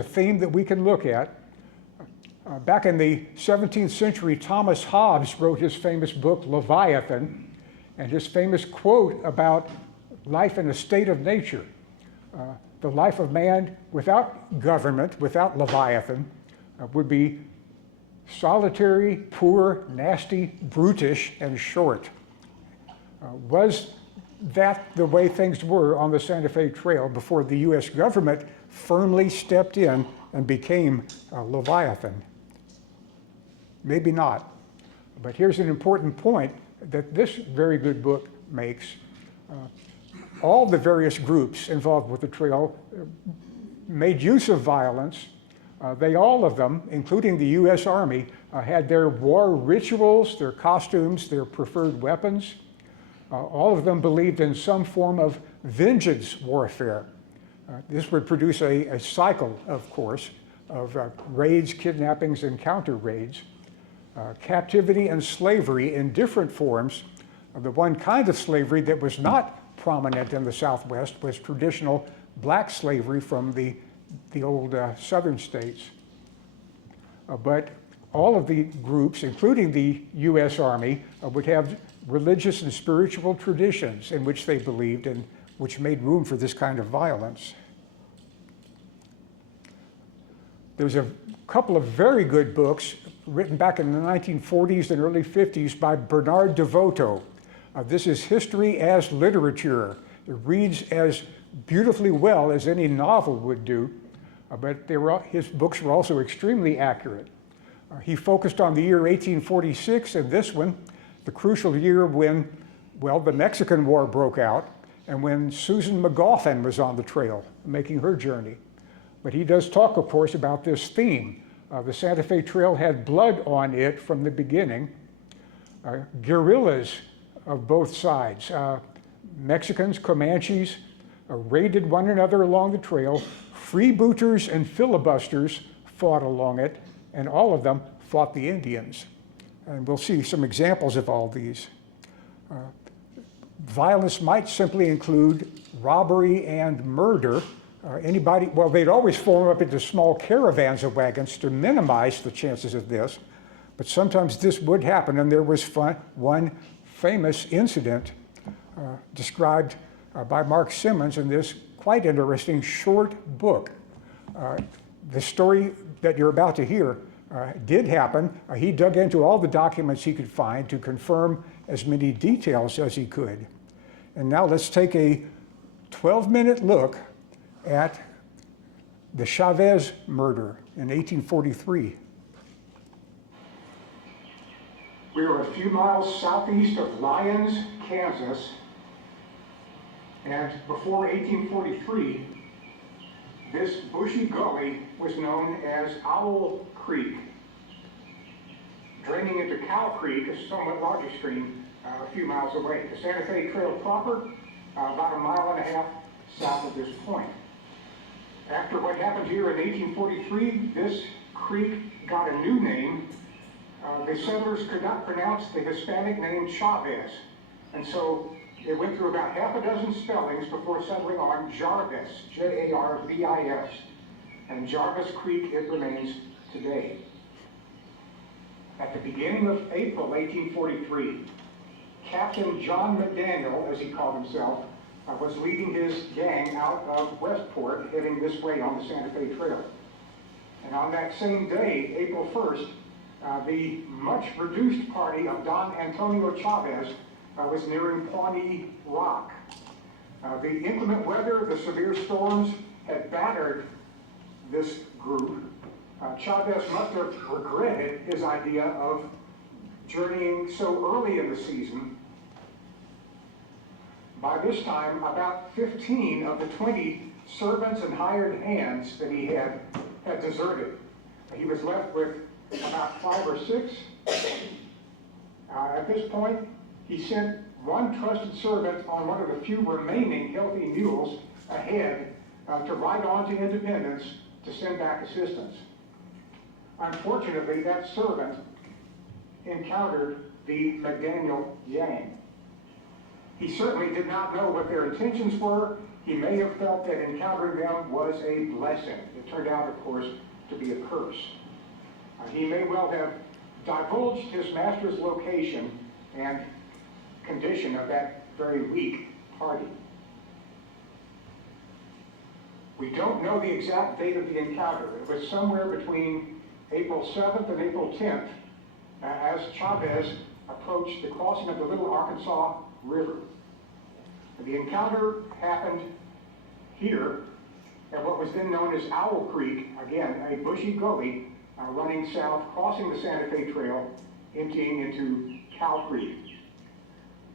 a theme that we can look at. Back in the 17th century, Thomas Hobbes wrote his famous book, Leviathan, and his famous quote about life in a state of nature. The life of man without government, without Leviathan, would be solitary, poor, nasty, brutish, and short. Was that the way things were on the Santa Fe Trail before the US government firmly stepped in and became Leviathan? Maybe not. But here's an important point that this very good book makes. All the various groups involved with the trail made use of violence. They all of them, including the US Army, had their war rituals, their costumes, their preferred weapons. All of them believed in some form of vengeance warfare. This would produce a cycle, of course, of raids, kidnappings, and counter raids. Captivity and slavery in different forms. The one kind of slavery that was not prominent in the Southwest was traditional black slavery from the old southern states. But all of the groups, including the US Army, would have religious and spiritual traditions in which they believed and which made room for this kind of violence. There's a couple of very good books written back in the 1940s and early 50s by Bernard DeVoto. This is history as literature. It reads as beautifully well as any novel would do, but his books were also extremely accurate. He focused on the year 1846, and this one, the crucial year when, well, the Mexican War broke out, and when Susan McGoffin was on the trail, making her journey. But he does talk, of course, about this theme. The Santa Fe Trail had blood on it from the beginning. Guerrillas of both sides, Mexicans, Comanches, raided one another along the trail. Freebooters and filibusters fought along it, and all of them fought the Indians. And we'll see some examples of all these. Violence might simply include robbery and murder. Well, they'd always form up into small caravans of wagons to minimize the chances of this, but sometimes this would happen, and there was one famous incident described by Mark Simmons in this quite interesting short book. The story that you're about to hear did happen. He dug into all the documents he could find to confirm as many details as he could. And now let's take a 12-minute look at the Chavez murder in 1843. We are a few miles southeast of Lyons, Kansas, and before 1843, this bushy gully was known as Owl Creek. Draining into Cow Creek, a somewhat larger stream, a few miles away. The Santa Fe Trail proper, about 1.5 miles south of this point. After what happened here in 1843, this creek got a new name. The settlers could not pronounce the Hispanic name Chavez, and so it went through about half a dozen spellings before settling on Jarvis, J-A-R-V-I-S, and Jarvis Creek it remains today. At the beginning of April 1843, Captain John McDaniel, as he called himself, was leading his gang out of Westport, heading this way on the Santa Fe Trail. And on that same day, April 1st, the much reduced party of Don Antonio Chavez was nearing Pawnee Rock. The inclement weather, the severe storms had battered this group. Chavez must have regretted his idea of journeying so early in the season. By this time, about 15 of the 20 servants and hired hands that he had deserted. He was left with about 5 or 6. At this point, he sent one trusted servant on one of the few remaining healthy mules ahead to ride on to Independence to send back assistance. Unfortunately, that servant encountered the McDaniel gang. He certainly did not know what their intentions were. He may have felt that encountering them was a blessing. It turned out, of course, to be a curse. He may well have divulged his master's location and condition of that very weak party. We don't know the exact date of the encounter. It was somewhere between April 7th and April 10th as Chavez approached the crossing of the Little Arkansas River. The encounter happened here at what was then known as Owl Creek, again, a bushy gully running south, crossing the Santa Fe Trail, emptying into Cow Creek.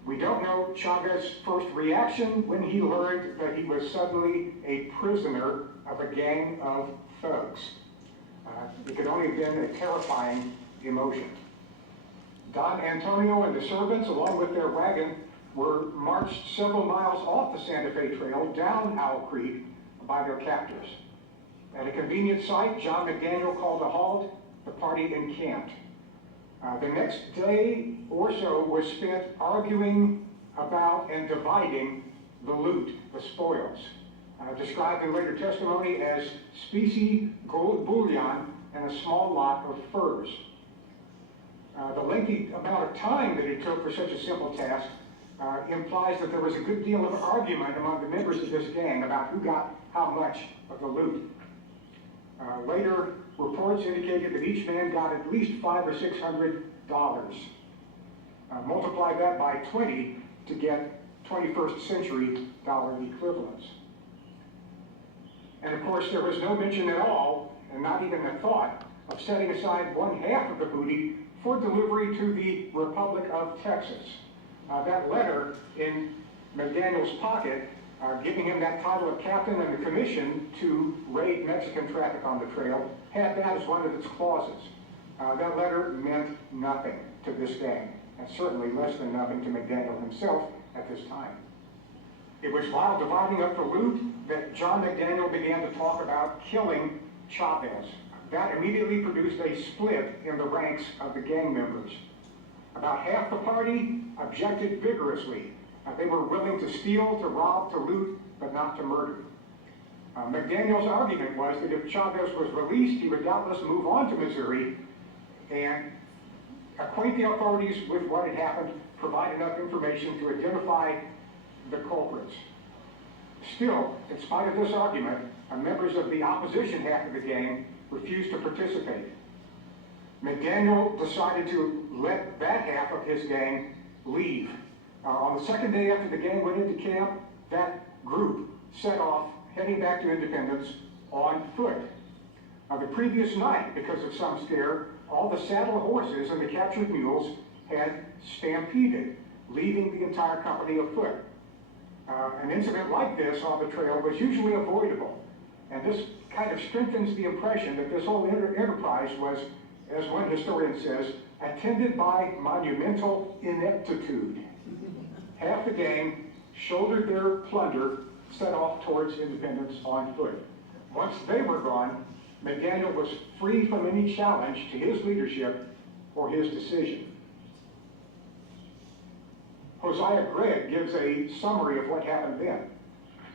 We don't know Chavez's first reaction when he learned that he was suddenly a prisoner of a gang of thugs. It could only have been a terrifying emotion. Don Antonio and the servants, along with their wagon, were marched several miles off the Santa Fe Trail down Owl Creek by their captors. At a convenient site, John McDaniel called a halt. The party encamped. The next day or so was spent arguing about and dividing the loot, the spoils, described in later testimony as specie gold bullion and a small lot of furs. The lengthy amount of time that it took for such a simple task implies that there was a good deal of argument among the members of this gang about who got how much of the loot. Later reports indicated that each man got at least $500 or $600. Multiply that by 20 to get 21st century dollar equivalents. And of course, there was no mention at all, and not even a thought, of setting aside one half of the booty for delivery to the Republic of Texas. That letter in McDaniel's pocket, giving him that title of captain and the commission to raid Mexican traffic on the trail, had that as one of its clauses. That letter meant nothing to this gang, and certainly less than nothing to McDaniel himself at this time. It was while dividing up the loot that John McDaniel began to talk about killing Chavez. That immediately produced a split in the ranks of the gang members. About half the party objected vigorously. They were willing to steal, to rob, to loot, but not to murder. McDaniel's argument was that if Chavez was released, he would doubtless move on to Missouri and acquaint the authorities with what had happened, provide enough information to identify the culprits. Still, in spite of this argument, members of the opposition half of the gang refused to participate. McDaniel decided to let that half of his gang leave. On the second day after the gang went into camp, that group set off, heading back to Independence on foot. The previous night, because of some scare, all the saddle horses and the captured mules had stampeded, leaving the entire company afoot. An incident like this on the trail was usually avoidable, and this kind of strengthens the impression that this whole enterprise was, as one historian says, attended by monumental ineptitude. Half the gang shouldered their plunder, set off towards Independence on foot. Once they were gone, McDaniel was free from any challenge to his leadership or his decision. Hosea Gregg gives a summary of what happened then.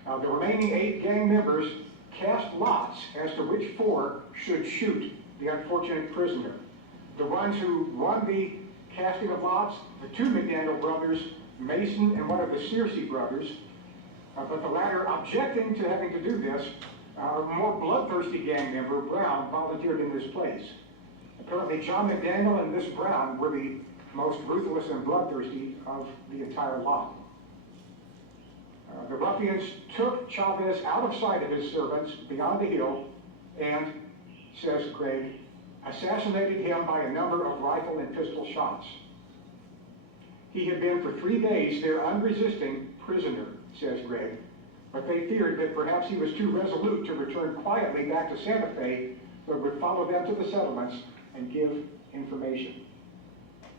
The remaining 8 gang members cast lots as to which 4 should shoot the unfortunate prisoner. The ones who won the casting of lots, the 2 McDaniel brothers, Mason and one of the Searcy brothers, but the latter objecting to having to do this, a more bloodthirsty gang member, Brown, volunteered in this place. Apparently John McDaniel and this Brown were the most ruthless and bloodthirsty of the entire lot. The ruffians took Chavez out of sight of his servants beyond the hill and, says Gregg, assassinated him by a number of rifle and pistol shots. He had been for 3 days their unresisting prisoner, says Gregg, but they feared that perhaps he was too resolute to return quietly back to Santa Fe, but would follow them to the settlements and give information.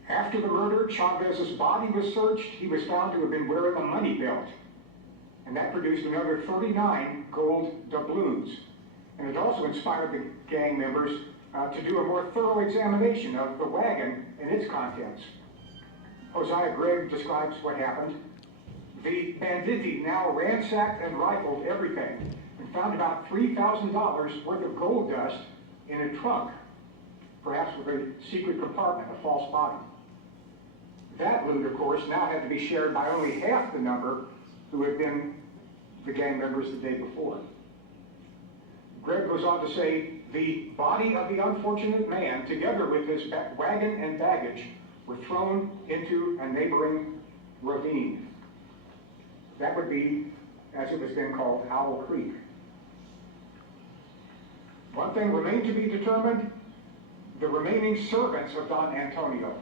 After the murder, Chavez's body was searched. He was found to have been wearing a money belt, and that produced another 39 gold doubloons. And it also inspired the gang members to do a more thorough examination of the wagon and its contents. Hosea Gregg describes what happened. The banditti now ransacked and rifled everything and found about $3,000 worth of gold dust in a trunk, perhaps with a secret compartment, a false bottom. That loot, of course, now had to be shared by only half the number who had been the gang members the day before. Greg goes on to say, the body of the unfortunate man, together with his wagon and baggage, were thrown into a neighboring ravine. That would be, as it was then called, Owl Creek. One thing remained to be determined: the remaining servants of Don Antonio.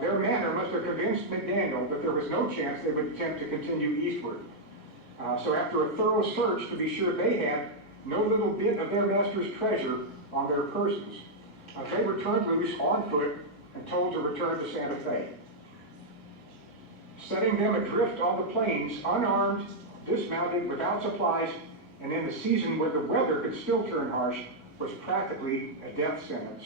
Their manner must have convinced McDaniel that there was no chance they would attempt to continue eastward. So after a thorough search to be sure they had no little bit of their master's treasure on their persons, they were turned loose on foot and told to return to Santa Fe. Setting them adrift on the plains, unarmed, dismounted, without supplies, and in the season where the weather could still turn harsh, was practically a death sentence.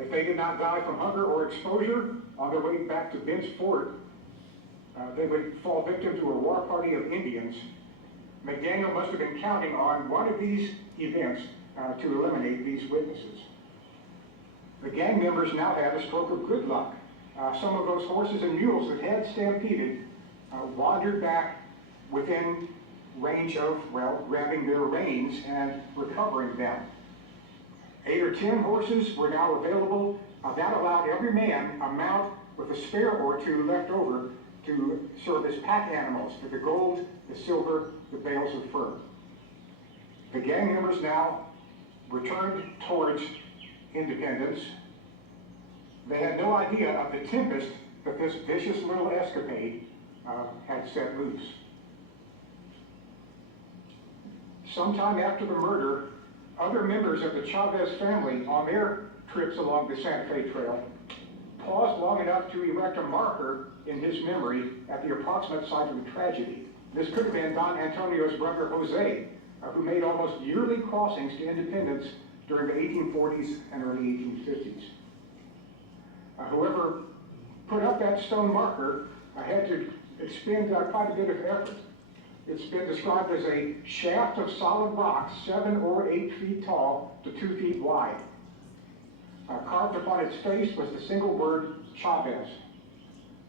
If they did not die from hunger or exposure on their way back to Bent's Fort, they would fall victim to a war party of Indians. McDaniel must have been counting on one of these events to eliminate these witnesses. The gang members now had a stroke of good luck. Some of those horses and mules that had stampeded wandered back within range of, well, grabbing their reins and recovering them. 8 or 10 horses were now available. That allowed every man a mount with a spare or two left over to serve as pack animals for the gold, the silver, the bales of fur. The gang members now returned towards Independence. They had no idea of the tempest that this vicious little escapade had set loose. Sometime after the murder, other members of the Chavez family on their trips along the Santa Fe Trail paused long enough to erect a marker in his memory at the approximate site of the tragedy. This could have been Don Antonio's brother Jose, who made almost yearly crossings to Independence during the 1840s and early 1850s. Whoever put up that stone marker had to expend quite a bit of effort. It's been described as a shaft of solid rock 7 or 8 feet tall to 2 feet wide. Carved upon its face was the single word Chavez.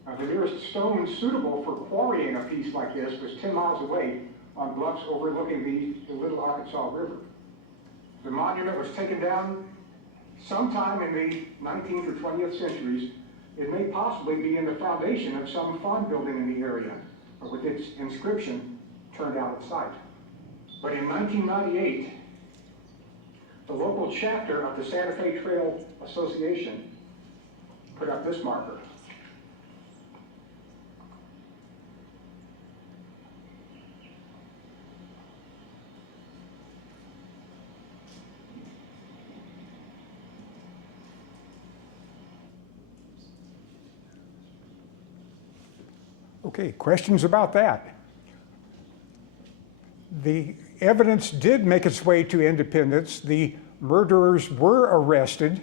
The nearest stone suitable for quarrying a piece like this was 10 miles away on bluffs overlooking the Little Arkansas River. The monument was taken down sometime in the 19th or 20th centuries. It may possibly be in the foundation of some farm building in the area, with its inscription turned out of sight. But in 1998, the local chapter of the Santa Fe Trail Association put up this marker. Okay, questions about that? The evidence did make its way to Independence. The murderers were arrested.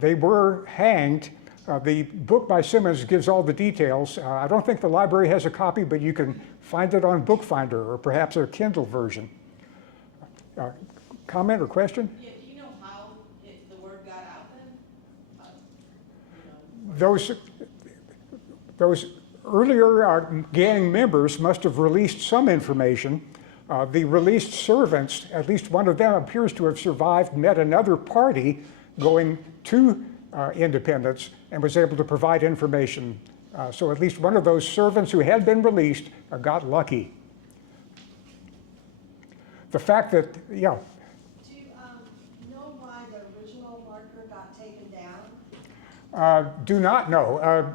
They were hanged. The book by Simmons gives all the details. I don't think the library has a copy, but you can find it on Bookfinder or perhaps a Kindle version. Comment or question? Yeah, do you know how the word got out then? Those earlier gang members must have released some information. The released servants, at least one of them appears to have survived, met another party going to Independence and was able to provide information. So at least one of those servants who had been released got lucky. The fact that, yeah. Do you know why the original marker got taken down? Do not know.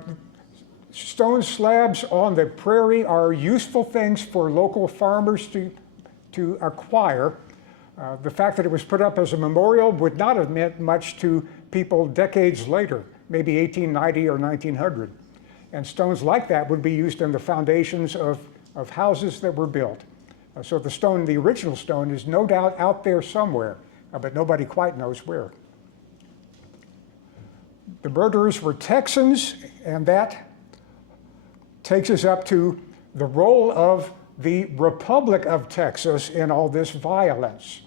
Stone slabs on the prairie are useful things for local farmers to acquire. The fact that it was put up as a memorial would not have meant much to people decades later, maybe 1890 or 1900. And stones like that would be used in the foundations of houses that were built. So the stone, the original stone, is no doubt out there somewhere, but nobody quite knows where. The murderers were Texans, and that takes us up to the role of the Republic of Texas in all this violence.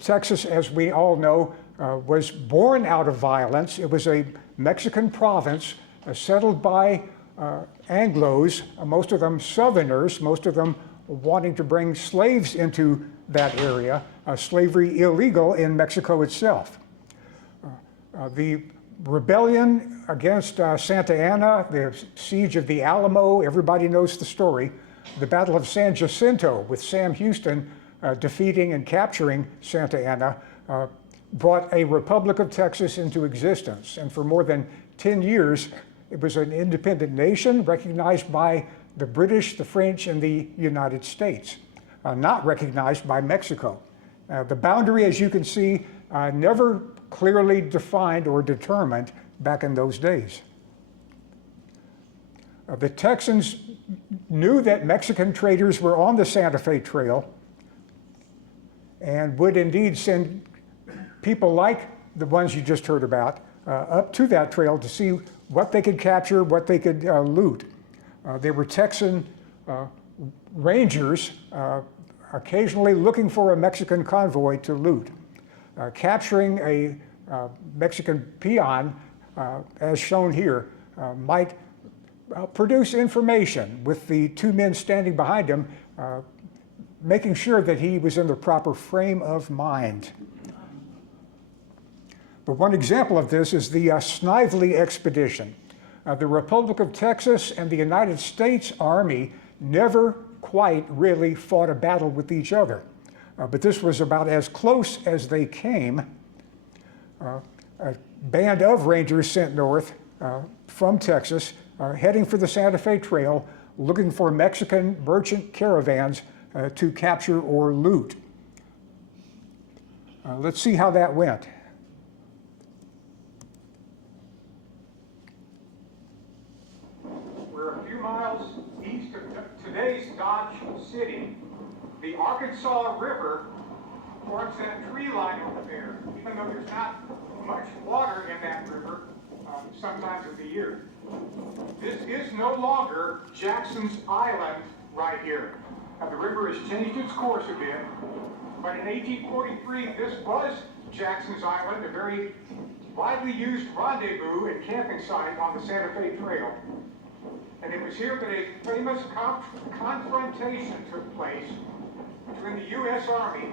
Texas, as we all know, was born out of violence. It was a Mexican province settled by Anglos, most of them Southerners, most of them wanting to bring slaves into that area, slavery illegal in Mexico itself. The rebellion against Santa Anna, the siege of the Alamo, everybody knows the story. The Battle of San Jacinto with Sam Houston defeating and capturing Santa Anna brought a Republic of Texas into existence. And for more than 10 years, it was an independent nation recognized by the British, the French, and the United States, not recognized by Mexico. The boundary, as you can see, never clearly defined or determined back in those days. The Texans knew that Mexican traders were on the Santa Fe Trail and would indeed send people like the ones you just heard about up to that trail to see what they could capture, what they could loot. They were Texan rangers occasionally looking for a Mexican convoy to loot. Capturing a Mexican peon, as shown here, might produce information with the two men standing behind him, making sure that he was in the proper frame of mind. But one example of this is the Snively expedition. The Republic of Texas and the United States Army never quite really fought a battle with each other. But this was about as close as they came. A band of Rangers sent north from Texas, heading for the Santa Fe Trail, looking for Mexican merchant caravans to capture or loot. Let's see how that went. We're a few miles east of today's Dodge City. The Arkansas River forms that tree line over there, even though there's not much water in that river sometimes of the year. This is no longer Jackson's Island right here. The river has changed its course a bit, but in 1843, this was Jackson's Island, a very widely used rendezvous and camping site on the Santa Fe Trail. And it was here that a famous confrontation took place between the U.S. Army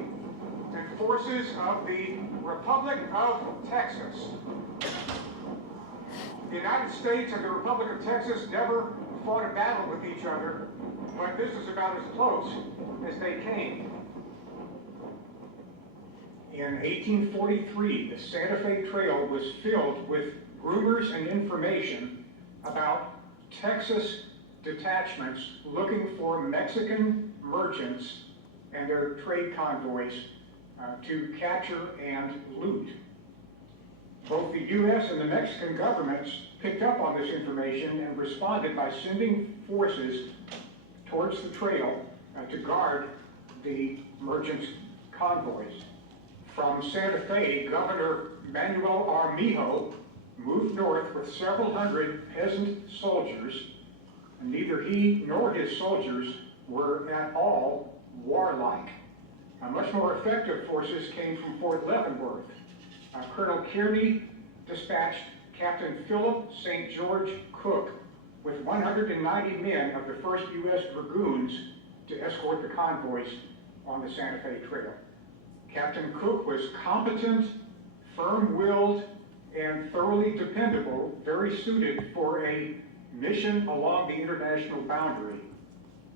and forces of the Republic of Texas. The United States and the Republic of Texas never fought a battle with each other, but this is about as close as they came. In 1843, the Santa Fe Trail was filled with rumors and information about Texas detachments looking for Mexican merchants and their trade convoys to capture and loot. Both the U.S. and the Mexican governments picked up on this information and responded by sending forces towards the trail to guard the merchants' convoys. From Santa Fe, Governor Manuel Armijo moved north with several hundred peasant soldiers, and neither he nor his soldiers were at all warlike. Much more effective forces came from Fort Leavenworth. Colonel Kearney dispatched Captain Philip St. George Cook with 190 men of the 1st U.S. Dragoons to escort the convoys on the Santa Fe Trail. Captain Cook was competent, firm-willed, and thoroughly dependable, very suited for a mission along the international boundary.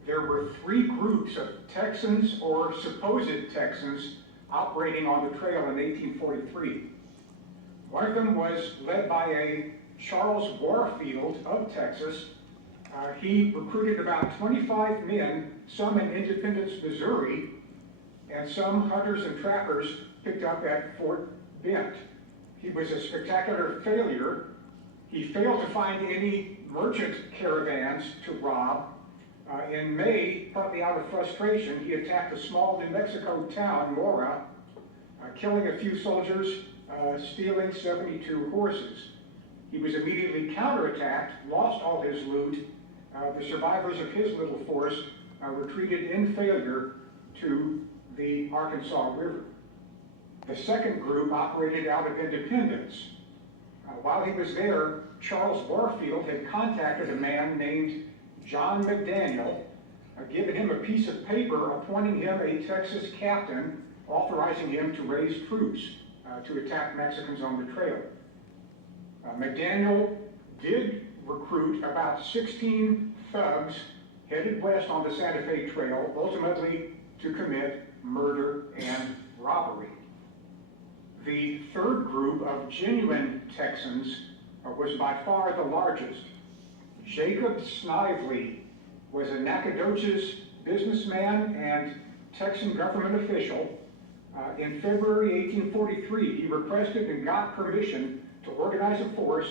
There were 3 groups of Texans or supposed Texans operating on the trail in 1843. One of them was led by a Charles Warfield of Texas. He recruited about 25 men, some in Independence, Missouri, and some hunters and trappers picked up at Fort Bent. He was a spectacular failure. He failed to find any merchant caravans to rob. In May, partly out of frustration, he attacked a small New Mexico town, Mora, killing a few soldiers, stealing 72 horses. He was immediately counterattacked, lost all his loot. The survivors of his little force retreated in failure to the Arkansas River. The second group operated out of Independence. While he was there, Charles Warfield had contacted a man named John McDaniel, given him a piece of paper appointing him a Texas captain, authorizing him to raise troops to attack Mexicans on the trail. McDaniel did recruit about 16 thugs headed west on the Santa Fe Trail, ultimately to commit murder and robbery. The third group of genuine Texans was by far the largest. Jacob Snively was a Nacogdoches businessman and Texan government official. In February 1843, he requested and got permission to organize a force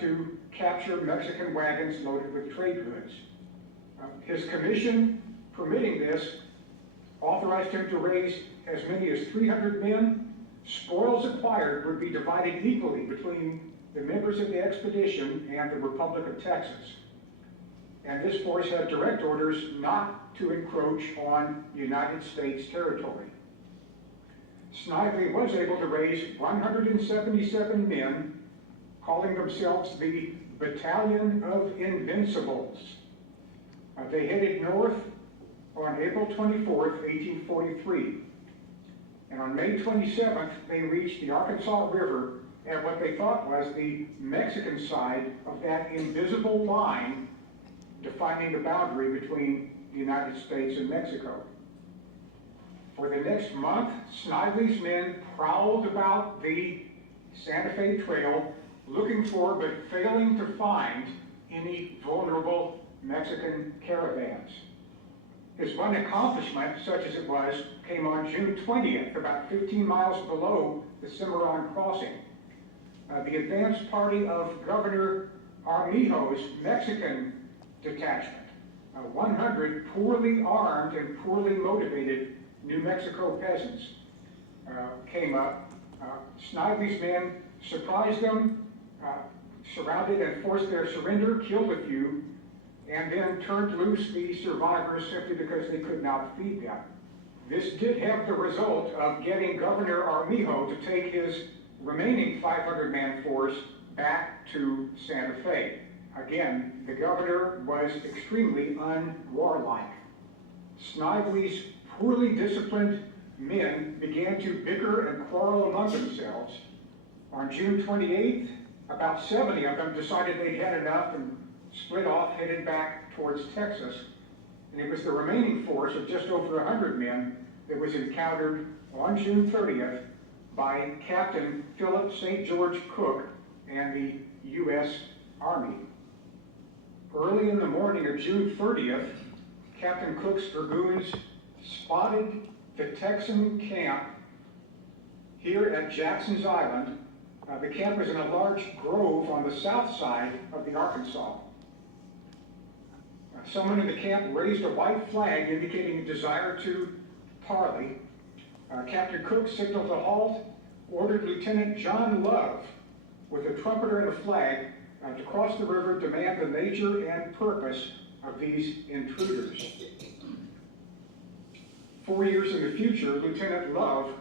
to capture Mexican wagons loaded with trade goods. His commission, permitting this, authorized him to raise as many as 300 men. Spoils acquired would be divided equally between the members of the expedition and the Republic of Texas. And this force had direct orders not to encroach on United States territory. Snively was able to raise 177 men, calling themselves the Battalion of Invincibles. They headed north on April 24th, 1843. And on May 27th, they reached the Arkansas River at what they thought was the Mexican side of that invisible line defining the boundary between the United States and Mexico. For the next month, Snively's men prowled about the Santa Fe Trail looking for but failing to find any vulnerable Mexican caravans. His one accomplishment, such as it was, came on June 20th, about 15 miles below the Cimarron crossing. The advance party of Governor Armijo's Mexican detachment, 100 poorly armed and poorly motivated New Mexico peasants, came up. Snively's men surprised them, surrounded and forced their surrender, killed a few, and then turned loose the survivors simply because they could not feed them. This did have the result of getting Governor Armijo to take his remaining 500-man force back to Santa Fe. Again, the governor was extremely unwarlike. Snively's poorly disciplined men began to bicker and quarrel among themselves. On June 28th, about 70 of them decided they'd had enough and split off, headed back towards Texas. And it was the remaining force of just over 100 men that was encountered on June 30th by Captain Philip St. George Cook and the U.S. Army. Early in the morning of June 30th, Captain Cook's dragoons spotted the Texan camp here at Jackson's Island. The camp was in a large grove on the south side of the Arkansas. Someone in the camp raised a white flag indicating a desire to parley. Captain Cook signaled a halt, ordered Lieutenant John Love, with a trumpeter and a flag, to cross the river, demand the nature and purpose of these intruders. 4 years in the future, Lieutenant Love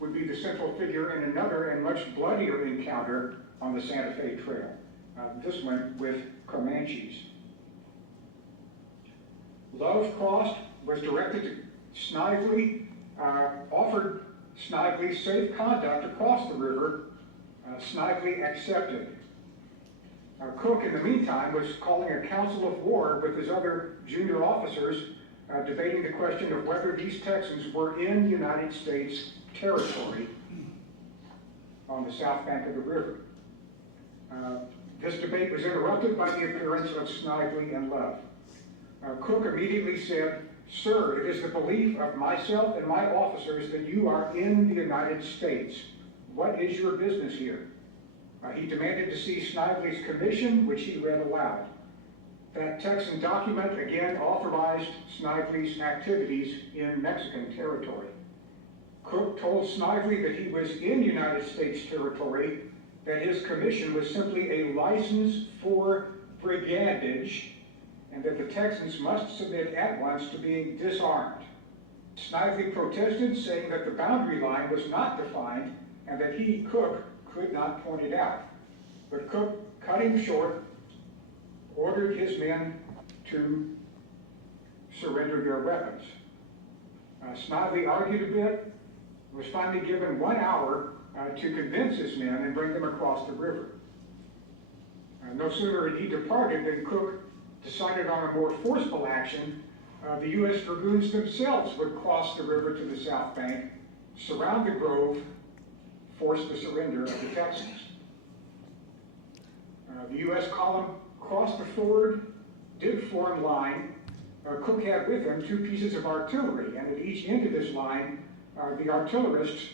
would be the central figure in another and much bloodier encounter on the Santa Fe Trail, this one with Comanches. Love crossed, was directed to Snively, offered Snively safe conduct across the river. Snively accepted. Cook, in the meantime, was calling a council of war with his other junior officers, debating the question of whether these Texans were in United States territory on the south bank of the river. This debate was interrupted by the appearance of Snively and Love. Cook immediately said, "Sir, it is the belief of myself and my officers that you are in the United States. What is your business here?" He demanded to see Snively's commission, which he read aloud. That Texan document again authorized Snively's activities in Mexican territory. Cook told Snively that he was in United States territory, that his commission was simply a license for brigandage, and that the Texans must submit at once to being disarmed. Snively protested, saying that the boundary line was not defined and that he, Cook, could not point it out. But Cook cut him short, ordered his men to surrender their weapons. Snively argued a bit, was finally given 1 hour to convince his men and bring them across the river. No sooner had he departed than Cook decided on a more forceful action. The U.S. dragoons themselves would cross the river to the south bank, surround the grove, force the surrender of the Texans. The U.S. column crossed the ford, did form line. Cook had with him 2 pieces of artillery, and at each end of this line, the artillerists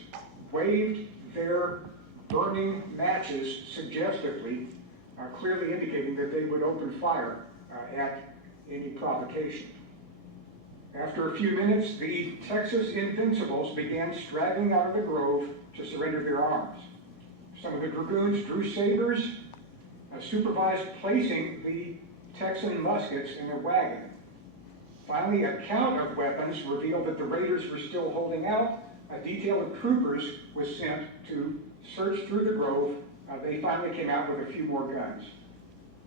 waved their burning matches suggestively, clearly indicating that they would open fire at any provocation. After a few minutes, the Texas Invincibles began straggling out of the grove to surrender their arms. Some of the dragoons drew sabers, supervised placing the Texan muskets in a wagon. Finally, a count of weapons revealed that the raiders were still holding out. A detail of troopers was sent to search through the grove. They finally came out with a few more guns.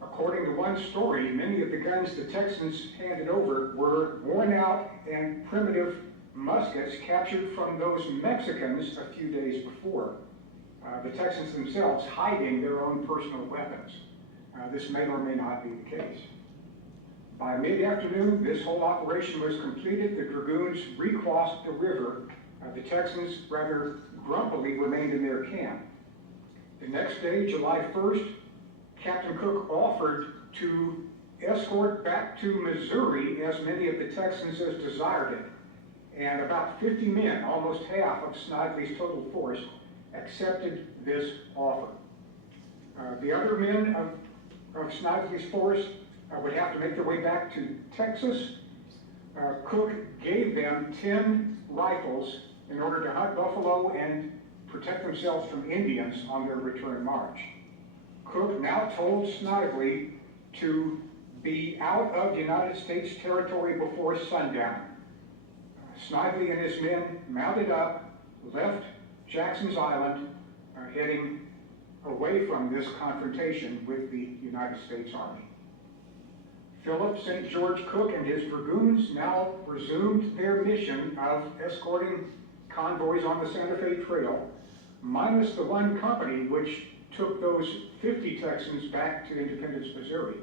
According to one story, many of the guns the Texans handed over were worn out and primitive muskets captured from those Mexicans a few days before. The Texans themselves hiding their own personal weapons. This may or may not be the case. By mid-afternoon, this whole operation was completed. The dragoons recrossed the river. The Texans, rather grumpily, remained in their camp. The next day, July 1st, Captain Cook offered to escort back to Missouri as many of the Texans as desired it. And about 50 men, almost half of Snively's total force, accepted this offer. The other men of Snively's force would have to make their way back to Texas. Cook gave them 10 rifles in order to hunt buffalo and protect themselves from Indians on their return march. Cook now told Snively to be out of United States territory before sundown. Snively and his men mounted up, left Jackson's Island, heading away from this confrontation with the United States Army. Philip St. George Cook and his dragoons now resumed their mission of escorting convoys on the Santa Fe Trail, minus the one company which took those 50 Texans back to Independence, Missouri.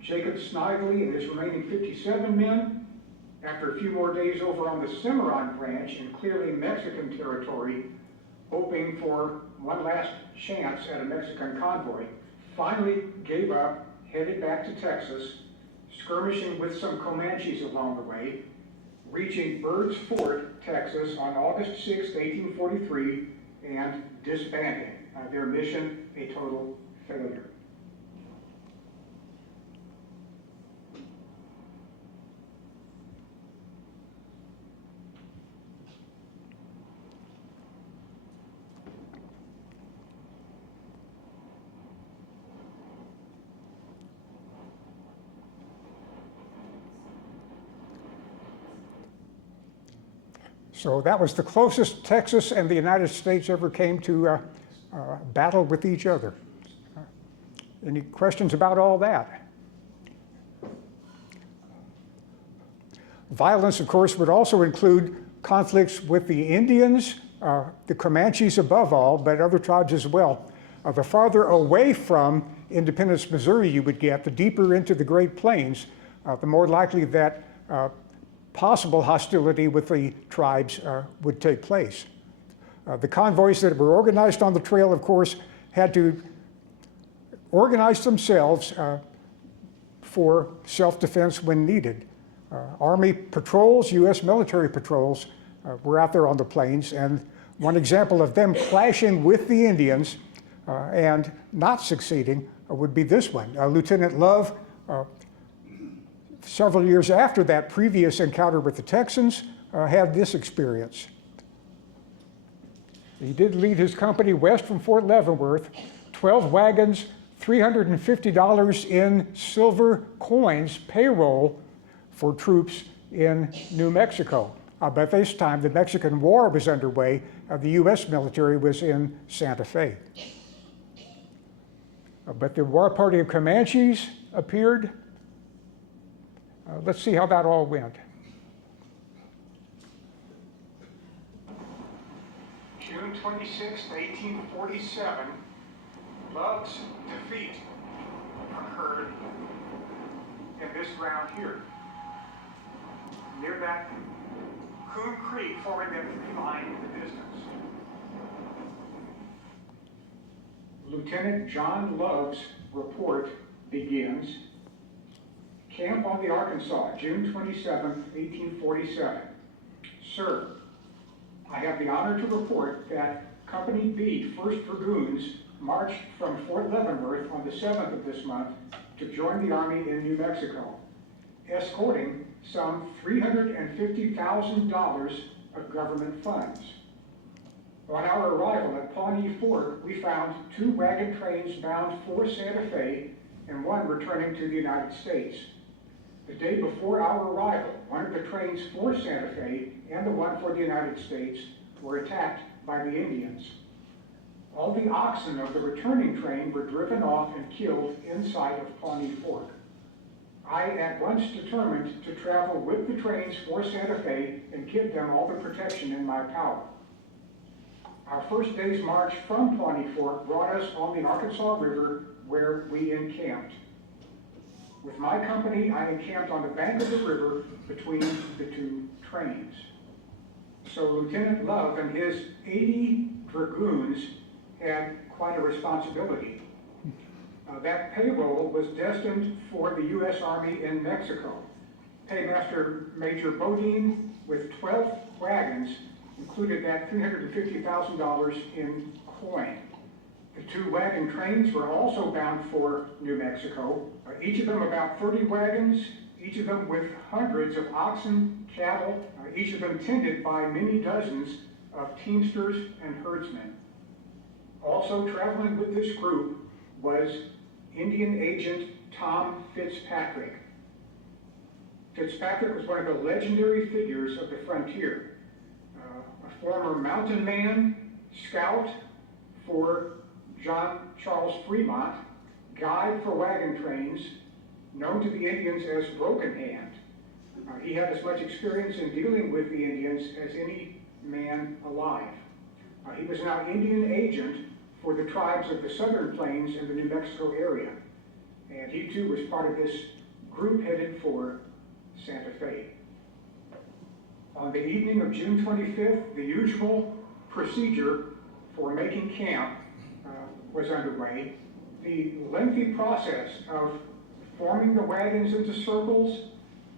Jacob Snively and his remaining 57 men, after a few more days over on the Cimarron branch in clearly Mexican territory, hoping for one last chance at a Mexican convoy, finally gave up, headed back to Texas, skirmishing with some Comanches along the way, reaching Bird's Fort, Texas on August 6, 1843, and disbanding. Their mission, a total failure. So that was the closest Texas and the United States ever came to battle with each other. Any questions about all that? Violence, of course, would also include conflicts with the Indians, the Comanches above all, but other tribes as well. The farther away from Independence, Missouri you would get, the deeper into the Great Plains, the more likely that possible hostility with the tribes would take place. The convoys that were organized on the trail, of course, had to organize themselves for self-defense when needed. Army patrols, U.S. military patrols, were out there on the plains, and one example of them clashing with the Indians and not succeeding would be this one. Lieutenant Love, several years after that previous encounter with the Texans, had this experience. He did lead his company west from Fort Leavenworth, 12 wagons, $350 in silver coins payroll for troops in New Mexico. By this time, the Mexican War was underway. The U.S. military was in Santa Fe. But the War Party of Comanches appeared. Let's see how that all went. June 26, 1847, Love's defeat occurred in this ground here, near that Coon Creek, forming that line in the distance. Lieutenant John Love's report begins. Camp on the Arkansas, June 27, 1847. Sir, I have the honor to report that Company B, 1st Dragoons, marched from Fort Leavenworth on the 7th of this month to join the Army in New Mexico, escorting some $350,000 of government funds. On our arrival at Pawnee Fort, we found 2 wagon trains bound for Santa Fe and 1 returning to the United States. The day before our arrival, one of the trains for Santa Fe and the one for the United States were attacked by the Indians. All the oxen of the returning train were driven off and killed inside of Pawnee Fort. I at once determined to travel with the trains for Santa Fe and give them all the protection in my power. Our first day's march from Pawnee Fort brought us on the Arkansas River, where we encamped. With my company, I encamped on the bank of the river between the 2 trains. So Lieutenant Love and his 80 dragoons had quite a responsibility. That payroll was destined for the U.S. Army in Mexico. Paymaster Major Bodine, with 12 wagons, included that $350,000 in coin. The 2 wagon trains were also bound for New Mexico, each of them about 30 wagons, each of them with hundreds of oxen, cattle, each of them tended by many dozens of teamsters and herdsmen. Also traveling with this group was Indian agent Tom Fitzpatrick. Fitzpatrick was one of the legendary figures of the frontier, a former mountain man, scout for John Charles Fremont, guide for wagon trains, known to the Indians as Broken Hand. He had as much experience in dealing with the Indians as any man alive. He was now Indian agent for the tribes of the Southern Plains and the New Mexico area. And he too was part of this group headed for Santa Fe. On the evening of June 25th, the usual procedure for making camp was underway. The lengthy process of forming the wagons into circles,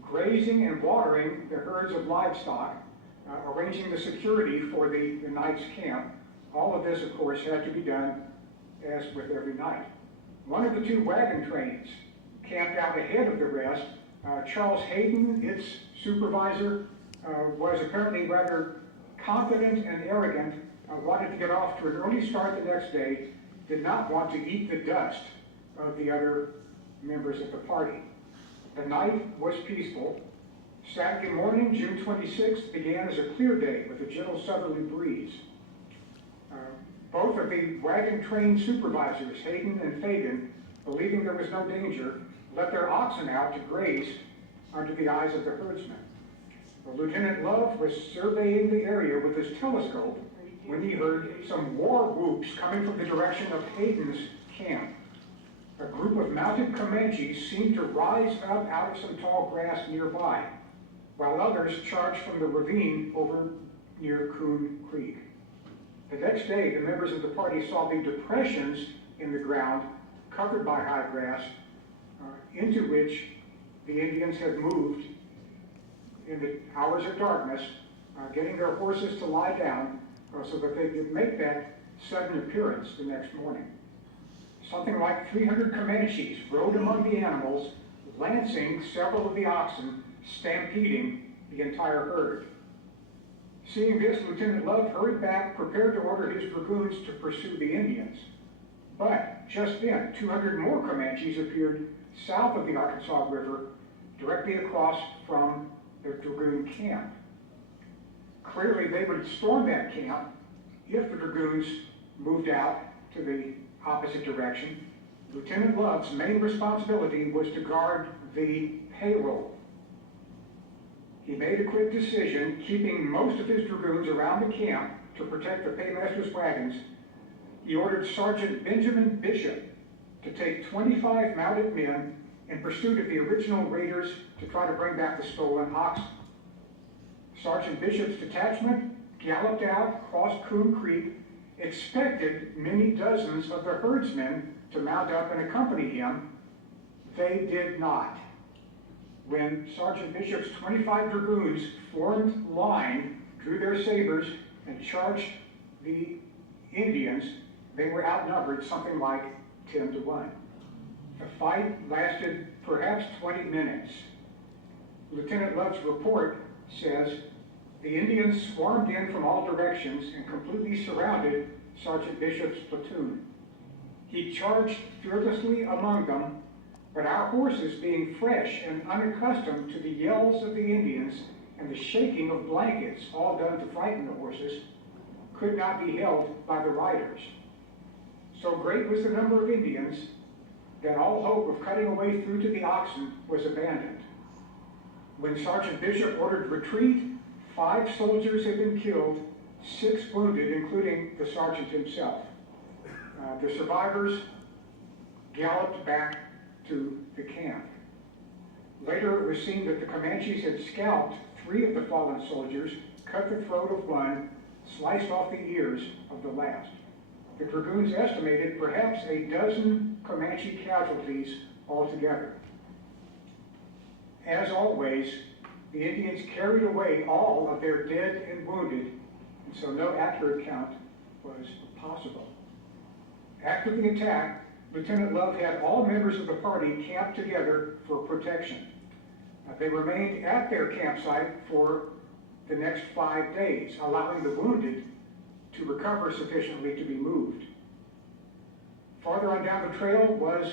grazing and watering the herds of livestock, arranging the security for the night's camp, all of this, of course, had to be done as with every night. One of the 2 wagon trains camped out ahead of the rest. Charles Hayden, its supervisor, was apparently rather confident and arrogant, wanted to get off to an early start the next day, did not want to eat the dust of the other members of the party. The night was peaceful. Saturday morning, June 26th, began as a clear day with a gentle southerly breeze. Both of the wagon train supervisors, Hayden and Fagan, believing there was no danger, let their oxen out to graze under the eyes of the herdsmen. Lieutenant Love was surveying the area with his telescope when he heard some war whoops coming from the direction of Hayden's camp. A group of mounted Comanches seemed to rise up out of some tall grass nearby, while others charged from the ravine over near Coon Creek. The next day, the members of the party saw the depressions in the ground covered by high grass, into which the Indians had moved in the hours of darkness, getting their horses to lie down so that they could make that sudden appearance the next morning. Something like 300 Comanches rode among the animals, lancing several of the oxen, stampeding the entire herd. Seeing this, Lieutenant Love hurried back, prepared to order his dragoons to pursue the Indians. But just then, 200 more Comanches appeared south of the Arkansas River, directly across from the Dragoon camp. Clearly, they would storm that camp if the Dragoons moved out to the opposite direction. Lieutenant Love's main responsibility was to guard the payroll. He made a quick decision, keeping most of his Dragoons around the camp to protect the paymaster's wagons. He ordered Sergeant Benjamin Bishop to take 25 mounted men in pursuit of the original raiders to try to bring back the stolen oxen. Sergeant Bishop's detachment galloped out, crossed Coon Creek, expected many dozens of the herdsmen to mount up and accompany him. They did not. When Sergeant Bishop's 25 dragoons formed line, drew their sabers, and charged the Indians, they were outnumbered something like 10 to 1. The fight lasted perhaps 20 minutes. Lieutenant Love's report says, the Indians swarmed in from all directions and completely surrounded Sergeant Bishop's platoon. He charged fearlessly among them, but our horses, being fresh and unaccustomed to the yells of the Indians and the shaking of blankets, all done to frighten the horses, could not be held by the riders. So great was the number of Indians that all hope of cutting a way through to the oxen was abandoned. When Sergeant Bishop ordered retreat, 5 soldiers had been killed, 6 wounded, including the sergeant himself. The survivors galloped back to the camp. Later, it was seen that the Comanches had scalped 3 of the fallen soldiers, cut the throat of one, sliced off the ears of the last. The dragoons estimated perhaps a dozen Comanche casualties altogether. As always, the Indians carried away all of their dead and wounded, and so no accurate count was possible. After the attack, Lieutenant Love had all members of the party camped together for protection. They remained at their campsite for the next 5 days, allowing the wounded to recover sufficiently to be moved. Farther on down the trail was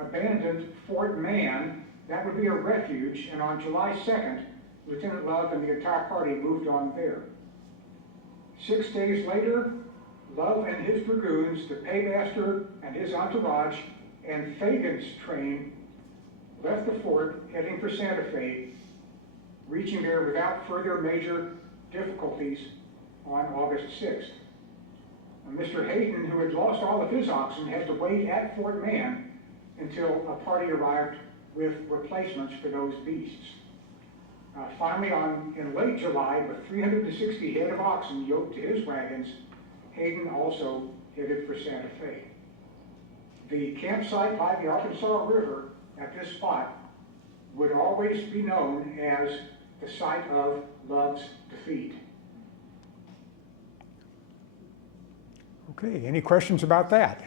abandoned Fort Mann. That would be a refuge, and on July 2nd, Lieutenant Love and the entire party moved on there. 6 days later, Love and his dragoons, the paymaster and his entourage, and Fagan's train left the fort, heading for Santa Fe, reaching there without further major difficulties on August 6th. Mr. Hayden, who had lost all of his oxen, had to wait at Fort Mann until a party arrived with replacements for those beasts. Finally, in late July, with 360 head of oxen yoked to his wagons, Hayden also headed for Santa Fe. The campsite by the Arkansas River at this spot would always be known as the site of Love's defeat. Okay, any questions about that?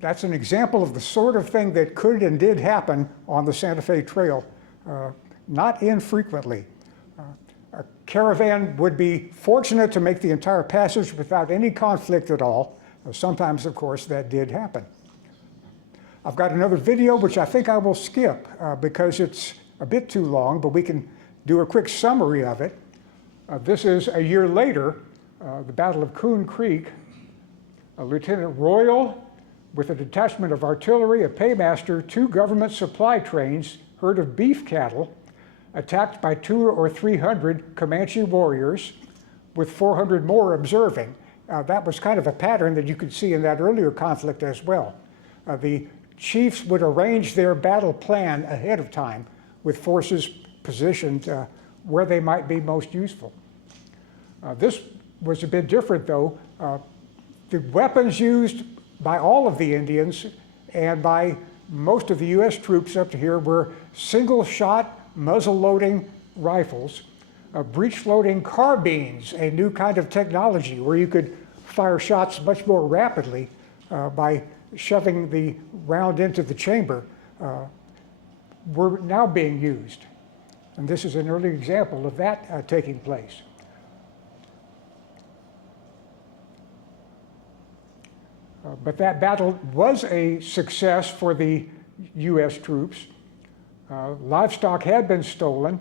That's an example of the sort of thing that could and did happen on the Santa Fe Trail, not infrequently. A caravan would be fortunate to make the entire passage without any conflict at all. Sometimes, of course, that did happen. I've got another video which I think I will skip because it's a bit too long, but we can do a quick summary of it. This is a year later, the Battle of Coon Creek. Lieutenant Royal, with a detachment of artillery, a paymaster, 2 government supply trains, herd of beef cattle, attacked by 200 or 300 Comanche warriors, with 400 more observing. That was kind of a pattern that you could see in that earlier conflict as well. The chiefs would arrange their battle plan ahead of time with forces positioned where they might be most useful. This was a bit different, though. The weapons used by all of the Indians and by most of the U.S. troops up to here were single-shot, muzzle-loading rifles, breech-loading carbines, a new kind of technology where you could fire shots much more rapidly by shoving the round into the chamber, were now being used. And this is an early example of that taking place. But that battle was a success for the U.S. troops. Livestock had been stolen.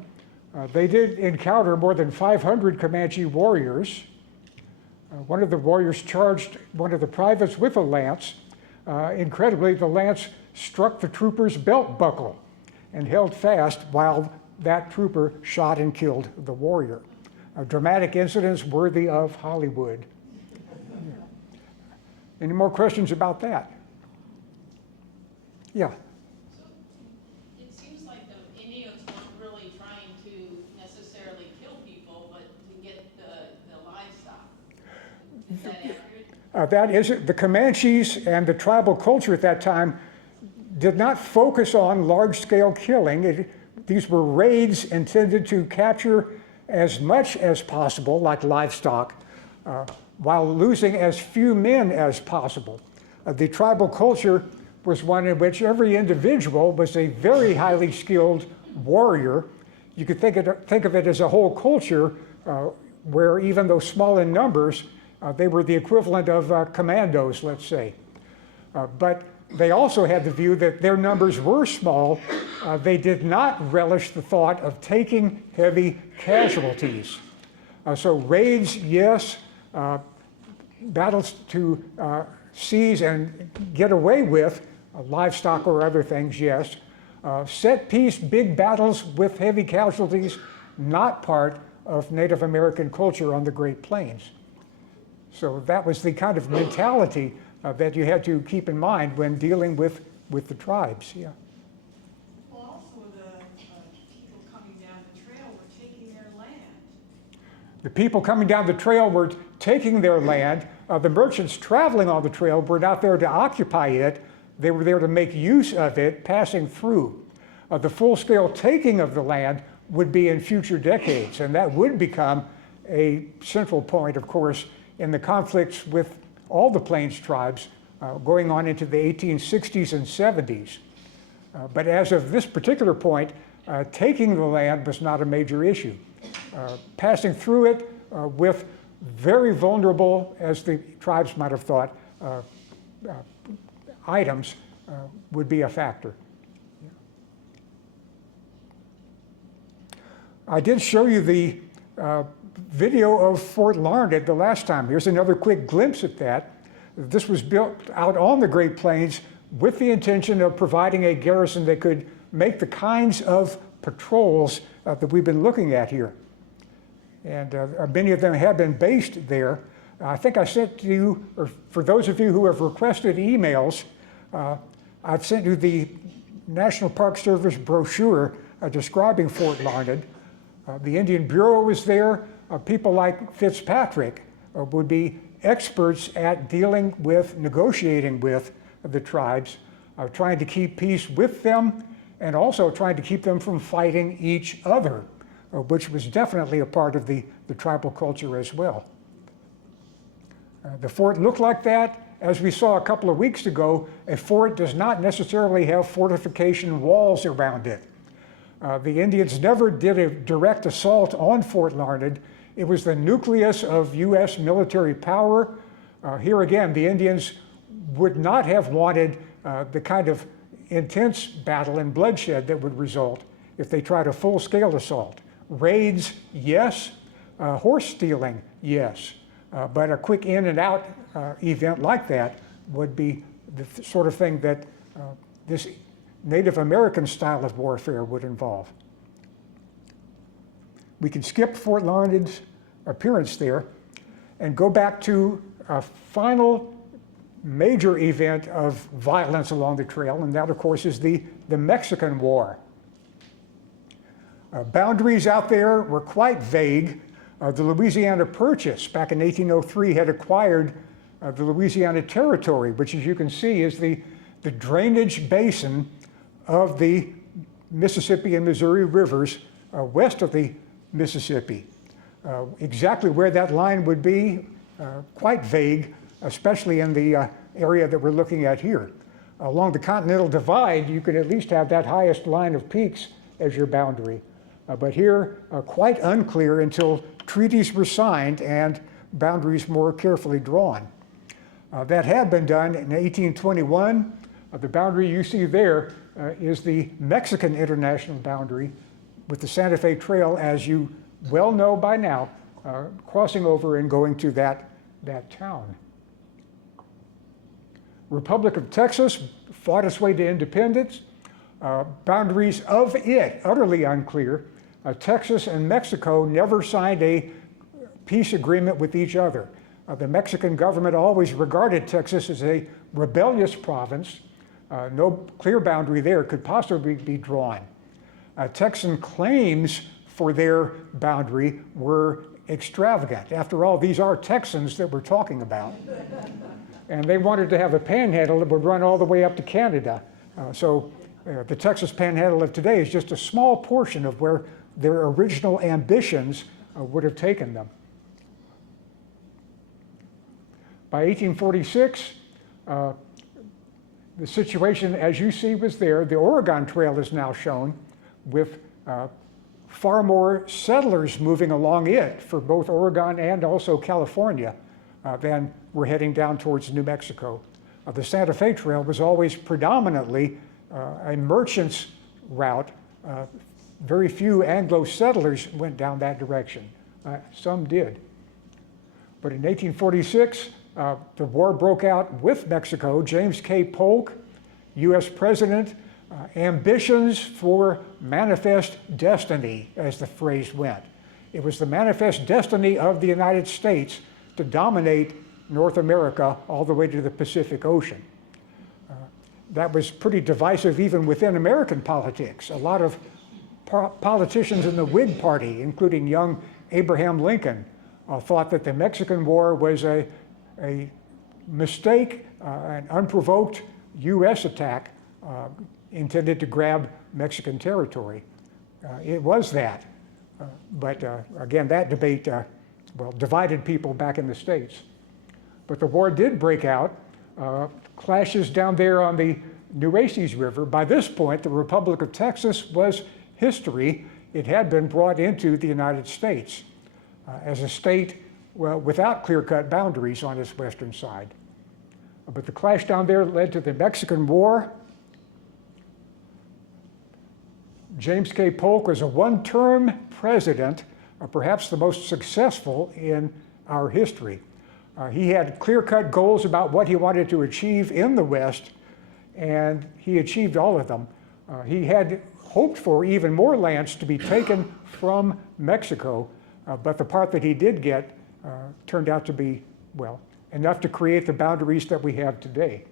They did encounter more than 500 Comanche warriors. One of the warriors charged one of the privates with a lance. Incredibly, the lance struck the trooper's belt buckle and held fast while that trooper shot and killed the warrior. Dramatic incidents worthy of Hollywood. Any more questions about that? Yeah. So it seems like the Indians weren't really trying to necessarily kill people, but to get the livestock. Is that accurate? That is it. The Comanches and the tribal culture at that time did not focus on large-scale killing. These were raids intended to capture as much as possible, like livestock, while losing as few men as possible. The tribal culture was one in which every individual was a very highly skilled warrior. You could think of it as a whole culture where even though small in numbers, they were the equivalent of commandos, let's say. But they also had the view that their numbers were small. They did not relish the thought of taking heavy casualties. So raids, yes. Battles to seize and get away with livestock or other things, yes. Set piece, big battles with heavy casualties, not part of Native American culture on the Great Plains. So that was the kind of mentality that you had to keep in mind when dealing with the tribes, yeah. Well, also the people coming down the trail were taking their land. The people coming down the trail were taking their land. The merchants traveling on the trail were not there to occupy it. They were there to make use of it, passing through. The full-scale taking of the land would be in future decades, and that would become a central point, of course, in the conflicts with all the Plains tribes going on into the 1860s and 70s. But as of this particular point, taking the land was not a major issue. Passing through it with very vulnerable, as the tribes might have thought, items would be a factor. I did show you the video of Fort Larned the last time. Here's another quick glimpse at that. This was built out on the Great Plains with the intention of providing a garrison that could make the kinds of patrols that we've been looking at here. And many of them have been based there. I think I sent you, or for those of you who have requested emails, I've sent you the National Park Service brochure describing Fort Larned. The Indian Bureau was there. People like Fitzpatrick would be experts at dealing with, negotiating with the tribes, trying to keep peace with them, and also trying to keep them from fighting each other, which was definitely a part of the tribal culture as well. The fort looked like that. As we saw a couple of weeks ago, a fort does not necessarily have fortification walls around it. The Indians never did a direct assault on Fort Larned. It was the nucleus of U.S. military power. Here again, the Indians would not have wanted the kind of intense battle and bloodshed that would result if they tried a full-scale assault. Raids, yes. Horse stealing, yes. But a quick in and out event like that would be the sort of thing that this Native American style of warfare would involve. We can skip Fort Larned's appearance there and go back to a final major event of violence along the trail, and that, of course, is the Mexican War. Boundaries out there were quite vague. The Louisiana Purchase back in 1803 had acquired the Louisiana Territory, which, as you can see, is the drainage basin of the Mississippi and Missouri rivers west of the Mississippi. Exactly where that line would be, quite vague, especially in the area that we're looking at here. Along the Continental Divide, you could at least have that highest line of peaks as your boundary. But here, quite unclear until treaties were signed and boundaries more carefully drawn. That had been done in 1821. The boundary you see there is the Mexican international boundary with the Santa Fe Trail, as you well know by now, crossing over and going to that town. Republic of Texas fought its way to independence. Boundaries of it, utterly unclear. Texas and Mexico never signed a peace agreement with each other. The Mexican government always regarded Texas as a rebellious province. No clear boundary there could possibly be drawn. Texan claims for their boundary were extravagant. After all, these are Texans that we're talking about. And they wanted to have a panhandle that would run all the way up to Canada. So the Texas panhandle of today is just a small portion of where their original ambitions would have taken them. By 1846, the situation, as you see, was there. The Oregon Trail is now shown with far more settlers moving along it for both Oregon and also California than were heading down towards New Mexico. The Santa Fe Trail was always predominantly a merchant's route. Very few Anglo settlers went down that direction. Some did. But in 1846, the war broke out with Mexico. James K. Polk, US president, ambitions for manifest destiny, as the phrase went. It was the manifest destiny of the United States to dominate North America all the way to the Pacific Ocean. That was pretty divisive even within American politics. A lot of politicians in the Whig Party, including young Abraham Lincoln, thought that the Mexican War was a mistake, an unprovoked US attack intended to grab Mexican territory. It was that. But again, that debate divided people back in the States. But the war did break out, clashes down there on the Nueces River. By this point, the Republic of Texas was history. It had been brought into the United States as a state without clear-cut boundaries on its western side. But the clash down there led to the Mexican War. James K. Polk was a one-term president, perhaps the most successful in our history. He had clear-cut goals about what he wanted to achieve in the West, and he achieved all of them. He had hoped for even more lands to be taken from Mexico, but the part that he did get turned out to be, enough to create the boundaries that we have today.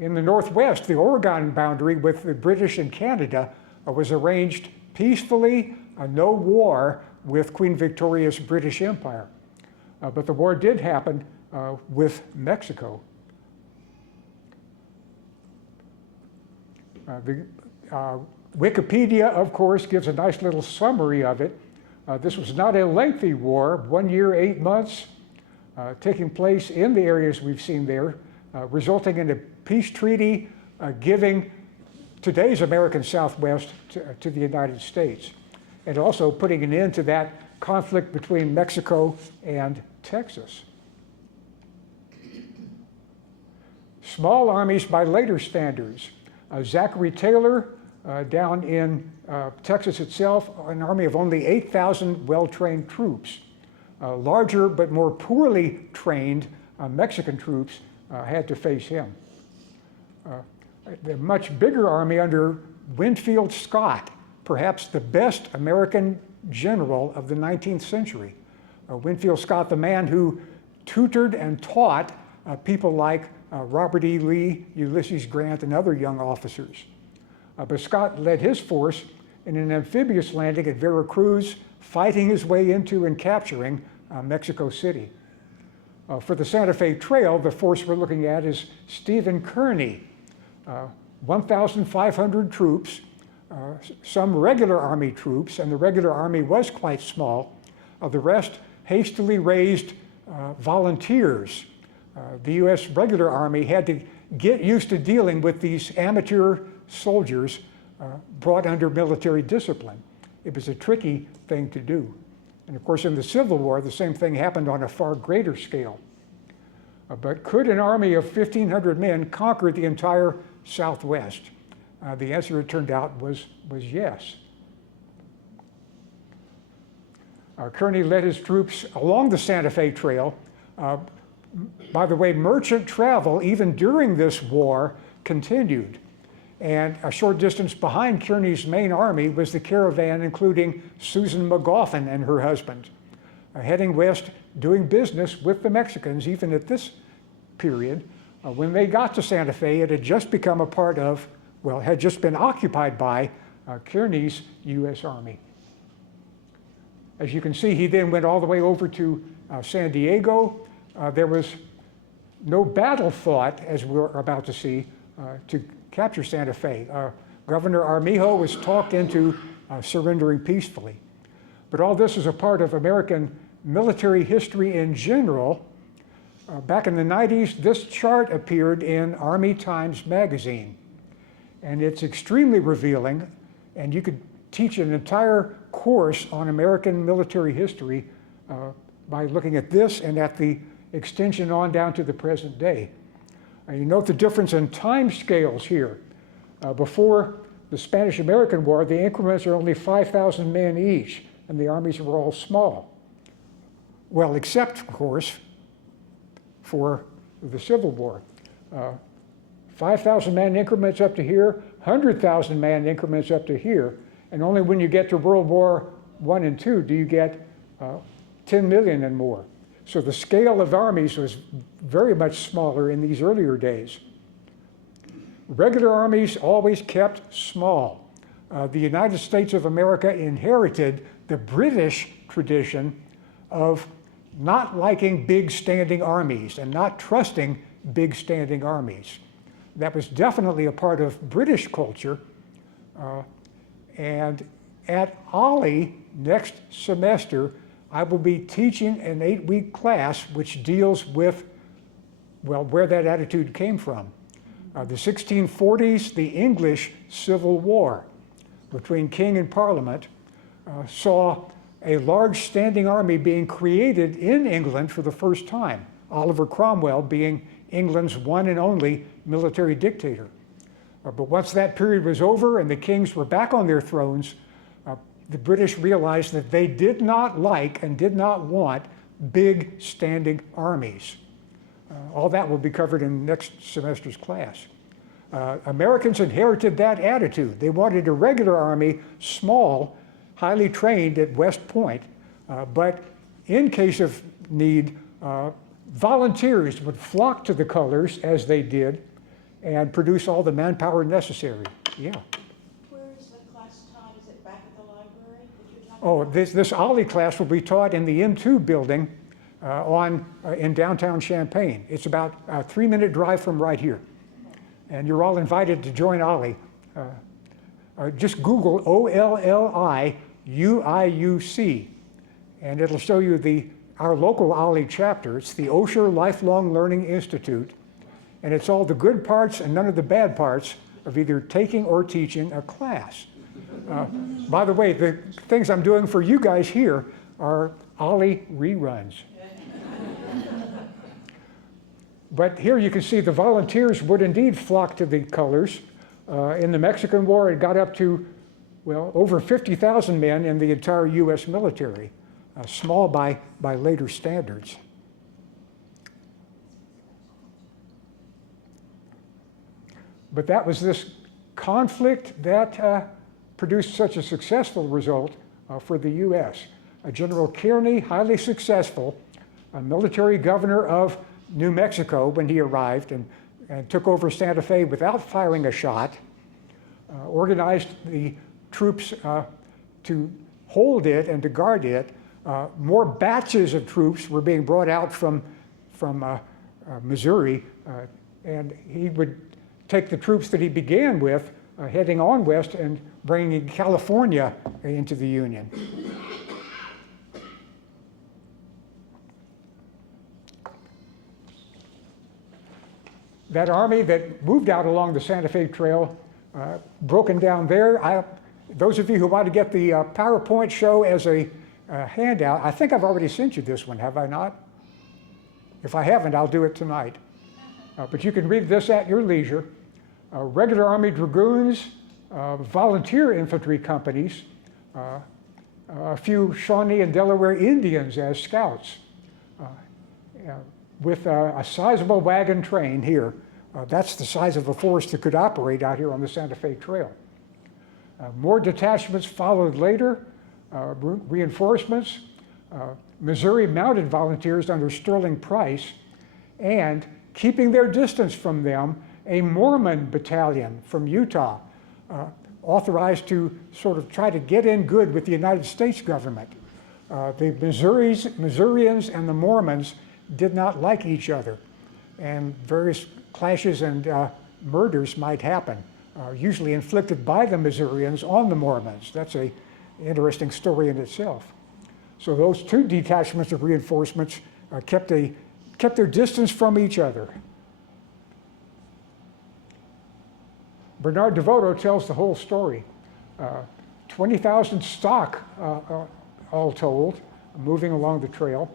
In the Northwest, the Oregon boundary with the British and Canada was arranged peacefully, no war with Queen Victoria's British Empire. But the war did happen with Mexico. Wikipedia, of course, gives a nice little summary of it. This was not a lengthy war, 1 year, 8 months, taking place in the areas we've seen there, resulting in a peace treaty giving today's American Southwest to the United States, and also putting an end to that conflict between Mexico and Texas. Small armies by later standards. Zachary Taylor down in Texas itself, an army of only 8,000 well-trained troops. Larger but more poorly trained Mexican troops had to face him. The much bigger army under Winfield Scott, perhaps the best American general of the 19th century. Winfield Scott, the man who tutored and taught people like Robert E. Lee, Ulysses Grant, and other young officers. But Scott led his force in an amphibious landing at Veracruz, fighting his way into and capturing Mexico City. For the Santa Fe Trail, the force we're looking at is Stephen Kearny, 1,500 troops, some regular Army troops, and the regular Army was quite small. The rest hastily raised volunteers. The U.S. regular Army had to get used to dealing with these amateur soldiers brought under military discipline. It was a tricky thing to do. And of course, in the Civil War, the same thing happened on a far greater scale. But could an army of 1,500 men conquer the entire Southwest? The answer, it turned out, was yes. Kearny led his troops along the Santa Fe Trail. By the way, merchant travel, even during this war, continued. And a short distance behind Kearny's main army was the caravan, including Susan McGoffin and her husband, heading west, doing business with the Mexicans, even at this period. When they got to Santa Fe, it had just become a part of, well, had just been occupied by Kearny's U.S. Army. As you can see, he then went all the way over to San Diego. There was no battle fought, as we're about to see, to capture Santa Fe. Governor Armijo was talked into surrendering peacefully. But all this is a part of American military history in general. Back in the 90s, this chart appeared in Army Times magazine. And it's extremely revealing, and you could teach an entire course on American military history by looking at this and at the extension on down to the present day. You note the difference in time scales here. Before the Spanish-American War, the increments are only 5,000 men each, and the armies were all small. Well, except, of course, for the Civil War. 5,000 man increments up to here, 100,000 man increments up to here, and only when you get to World War I and II do you get 10 million and more. So the scale of armies was very much smaller in these earlier days. Regular armies always kept small. The United States of America inherited the British tradition of not liking big standing armies and not trusting big standing armies. That was definitely a part of British culture. And at OLLI next semester, I will be teaching an 8-week class which deals with, well, where that attitude came from. The 1640s, the English Civil War between king and parliament saw a large standing army being created in England for the first time, Oliver Cromwell being England's one and only military dictator. But once that period was over and the kings were back on their thrones, the British realized that they did not like and did not want big standing armies. All that will be covered in next semester's class. Americans inherited that attitude. They wanted a regular army, small, highly trained at West Point, but in case of need, volunteers would flock to the colors as they did and produce all the manpower necessary. Yeah. Where is the class taught? Is it back at the library that you're talking Oh, about? this OLLI class will be taught in the M2 building in downtown Champaign. It's about a 3-minute drive from right here. And you're all invited to join OLLI. Just Google OLLI UIUC, and it'll show you our local OLLI chapter. It's the Osher Lifelong Learning Institute, and it's all the good parts and none of the bad parts of either taking or teaching a class. By the way, the things I'm doing for you guys here are OLLI reruns. But here you can see the volunteers would indeed flock to the colors. In the Mexican War, it got up to, well, over 50,000 men in the entire U.S. military, small by later standards. But that was this conflict that produced such a successful result for the U.S. General Kearny, highly successful, a military governor of New Mexico when he arrived and took over Santa Fe without firing a shot, organized the troops to hold it and to guard it. More batches of troops were being brought out from Missouri, and he would take the troops that he began with, heading on west and bringing California into the Union. That army that moved out along the Santa Fe Trail, broken down there. Those of you who want to get the PowerPoint show as a handout, I think I've already sent you this one, have I not? If I haven't, I'll do it tonight. But you can read this at your leisure. Regular Army Dragoons, volunteer infantry companies, a few Shawnee and Delaware Indians as scouts, with a sizable wagon train here. That's the size of a force that could operate out here on the Santa Fe Trail. More detachments followed later, reinforcements, Missouri mounted volunteers under Sterling Price, and keeping their distance from them, a Mormon battalion from Utah, authorized to sort of try to get in good with the United States government. The Missourians and the Mormons did not like each other, and various clashes and murders might happen, usually inflicted by the Missourians on the Mormons. That's an interesting story in itself. So those two detachments of reinforcements kept their distance from each other. Bernard DeVoto tells the whole story. 20,000 stock, all told, moving along the trail.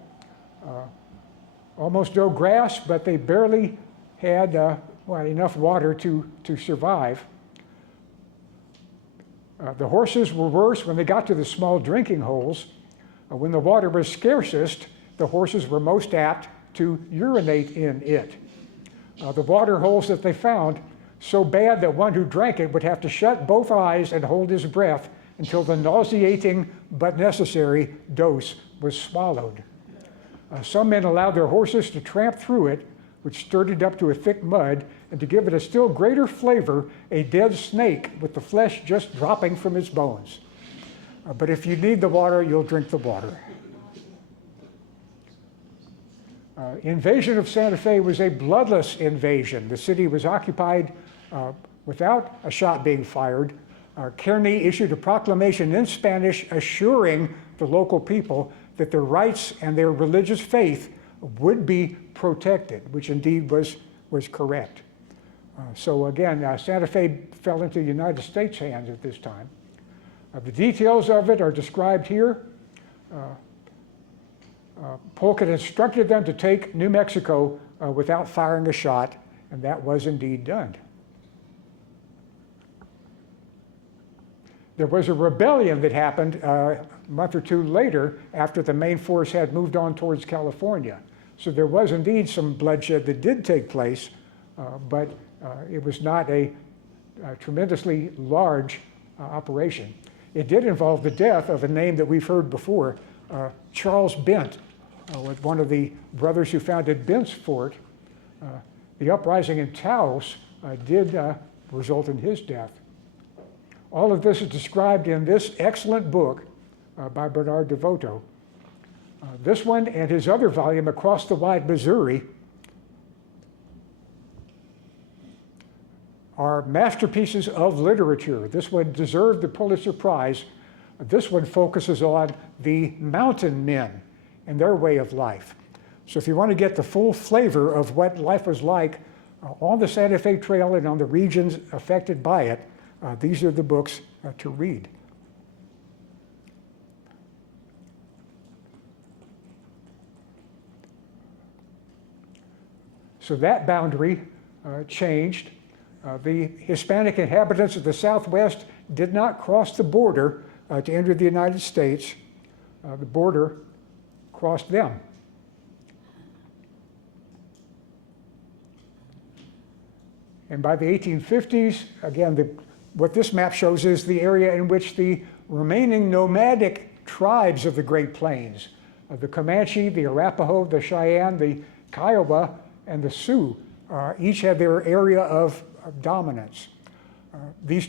Almost no grass, but they barely had enough water to survive. The horses were worse when they got to the small drinking holes. When the water was scarcest, the horses were most apt to urinate in it. The water holes that they found, so bad that one who drank it would have to shut both eyes and hold his breath until the nauseating but necessary dose was swallowed. Some men allowed their horses to tramp through it, which stirred it up to a thick mud, and to give it a still greater flavor, a dead snake with the flesh just dropping from its bones. But if you need the water, you'll drink the water. Invasion of Santa Fe was a bloodless invasion. The city was occupied without a shot being fired. Kearny issued a proclamation in Spanish assuring the local people that their rights and their religious faith would be protected, which indeed was correct. So again, Santa Fe fell into the United States' hands at this time. The details of it are described here. Polk had instructed them to take New Mexico without firing a shot, and that was indeed done. There was a rebellion that happened a month or two later after the main force had moved on towards California. So there was indeed some bloodshed that did take place, but it was not a tremendously large operation. It did involve the death of a name that we've heard before, Charles Bent, one of the brothers who founded Bent's Fort. The uprising in Taos did result in his death. All of this is described in this excellent book by Bernard DeVoto. This one and his other volume, Across the Wide Missouri, are masterpieces of literature. This one deserved the Pulitzer Prize. This one focuses on the mountain men and their way of life. So if you want to get the full flavor of what life was like on the Santa Fe Trail and on the regions affected by it, these are the books to read. So that boundary changed. The Hispanic inhabitants of the Southwest did not cross the border to enter the United States. The border crossed them. And by the 1850s, again, what this map shows is the area in which the remaining nomadic tribes of the Great Plains, the Comanche, the Arapaho, the Cheyenne, the Kiowa, and the Sioux, each had their area of dominance. These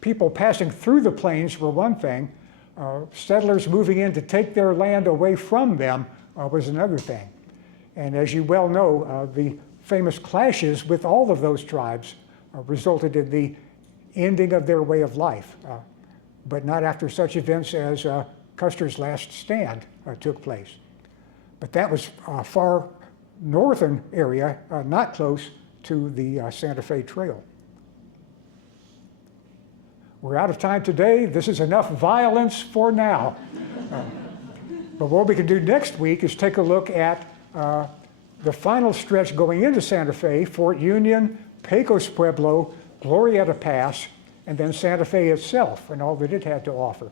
people passing through the plains were one thing. Settlers moving in to take their land away from them was another thing. And as you well know, the famous clashes with all of those tribes resulted in the ending of their way of life, but not after such events as Custer's Last Stand took place. But that was far northern area, not close to the Santa Fe Trail. We're out of time today. This is enough violence for now. But what we can do next week is take a look at the final stretch going into Santa Fe, Fort Union, Pecos Pueblo, Glorieta Pass, and then Santa Fe itself and all that it had to offer.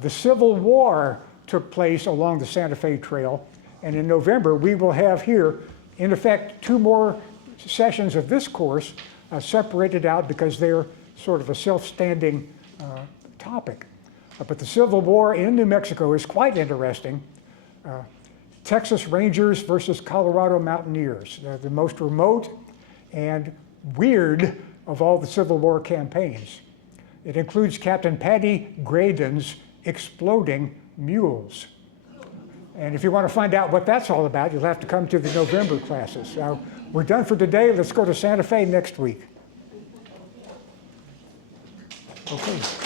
The Civil War took place along the Santa Fe Trail, and in November we will have here, in effect, 2 more sessions of this course separated out because they're sort of a self-standing topic. But the Civil War in New Mexico is quite interesting. Texas Rangers versus Colorado Mountaineers, the most remote and weird of all the Civil War campaigns. It includes Captain Patty Graydon's exploding mules. And if you want to find out what that's all about, you'll have to come to the November classes. So we're done for today. Let's go to Santa Fe next week. Okay.